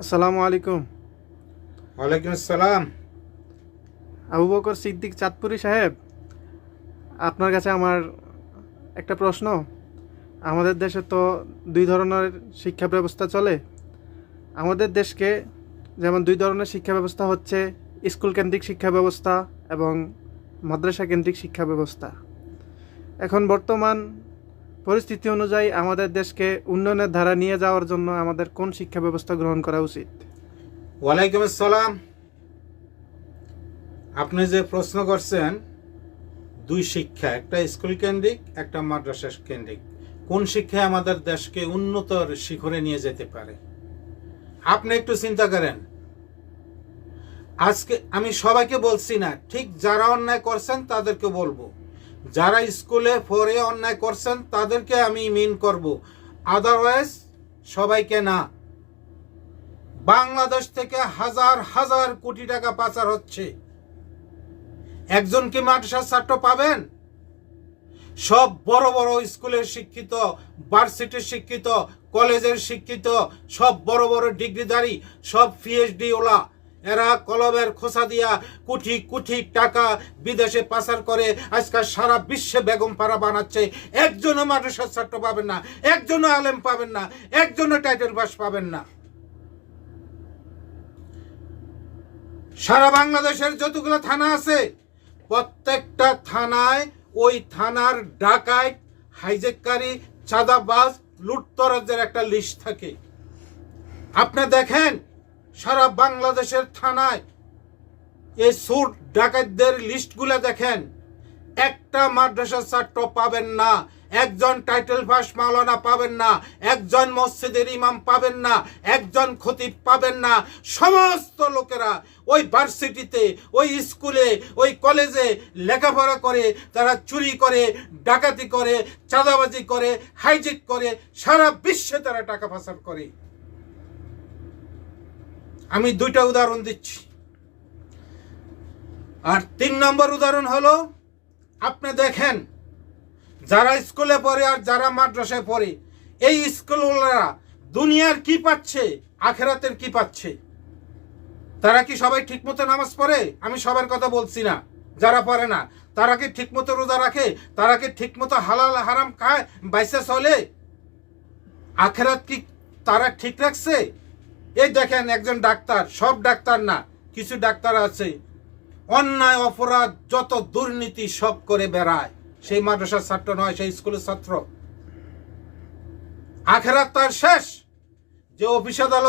আসসালামু আলাইকুম। ওয়ালাইকুম আসসালাম। আবু বকর সিদ্দিক চাঁদপুরি সাহেব, আপনার কাছে আমার একটা প্রশ্ন। আমাদের দেশে তো দুই ধরনের শিক্ষা ব্যবস্থা চলে। আমাদের দেশকে যেমন দুই ধরনের শিক্ষা ব্যবস্থা হচ্ছে স্কুল কেন্দ্রিক শিক্ষা ব্যবস্থা এবং মাদ্রাসা কেন্দ্রিক শিক্ষা ব্যবস্থা। এখন বর্তমান পরিস্থিতি অনুযায়ী আমাদের দেশকে উন্নয়নের ধারা নিয়ে যাওয়ার জন্য আমাদের কোন শিক্ষা ব্যবস্থা গ্রহণ করা উচিত? ওয়ালাইকুম আসসালাম। আপনি যে প্রশ্ন করছেন, দুই শিক্ষা, একটা স্কুল কেন্দ্রিক, একটা মাদ্রাসা কেন্দ্রিক, কোন শিক্ষা আমাদের দেশকে উন্নত শিখরে নিয়ে যেতে পারে? আপনি একটু চিন্তা করেন। আজকে আমি সবাইকে বলছি না, ঠিক যারা অন্যায় করছেন তাদেরকে বলবো। যারা স্কুলে পড়ে অন্যায় করছেন তাদেরকে আমি মিন করব, আদারওয়াইজ সবাইকে না। বাংলাদেশ থেকে হাজার হাজার কোটি টাকা পাচার হচ্ছে। একজন কি মাদ্রাসার ছাত্র পাবেন? সব বড় বড় স্কুলের শিক্ষিত, ভার্সিটির শিক্ষিত, কলেজের শিক্ষিত, সব বড় বড় ডিগ্রিধারী, সব পিএইচডি ওলা, এরা কলমের খোসা দিয়া কোটি কোটি টাকা বিদেশে পাচার করে আজকাল সারা বিশ্বে বেগম পাড়া বানাচ্ছে। একজনও মাদ্রাসার ছাত্র পাবেন না, একজনও আলেম পাবেন না, একজনও টাইটেল পাস পাবেন না। সারা বাংলাদেশের যতগুলো থানা আছে, প্রত্যেকটা থানায় ওই থানার ডাকাত, হাইজ্যাককারী, চাঁদাবাজ, লুটতরাজের একটা লিস্ট থাকে। আপনি দেখেন সারা বাংলাদেশের থানায় এই সুট ডাকাতদের লিস্টগুলো দেখেন, একটা মাদ্রাসার ছাত্র পাবেন না, একজন টাইটেল পাস মাওলানা পাবেন না, একজন মসজিদের ইমাম পাবেন না, একজন খতিব পাবেন না। সমস্ত লোকেরা ওই ভার্সিটিতে, ওই স্কুলে, ওই কলেজে লেখাপড়া করে, তারা চুরি করে, ডাকাতি করে, চাঁদাবাজি করে, হাইজ্যাক করে, সারা বিশ্বে তারা টাকা পাচার করে। আমি দুইটা উদাহরণ দিচ্ছি। আর 3 নম্বর উদাহরণ হলো, আপনি দেখেন যারা স্কুলে পড়ে আর যারা মাদ্রাসায় পড়ে, এই স্কুলওয়ালারা দুনিয়ার কি পাচ্ছে, আখেরাতের কি পাচ্ছে? তারা কি সবাই ঠিকমতো নামাজ পড়ে? আমি সবার কথা বলছি না, যারা পড়ে না তারা কি ঠিকমতো রোজা রাখে? তারা কি ঠিকমতো হালাল হারাম খায়, বাইসে চলে? আখেরাত কি তারা ঠিক রাখছে? এই দেখেন একজন ডাক্তার, সব ডাক্তার না, কিছু ডাক্তার আছে অন্যায় অপরাধ যত দুর্নীতি সব করে বেড়ায়, সেই মাদ্রাসার ছাত্র নয়, সেই স্কুলের ছাত্র। আখেরাত তার শেষ, যে অফিস আদালত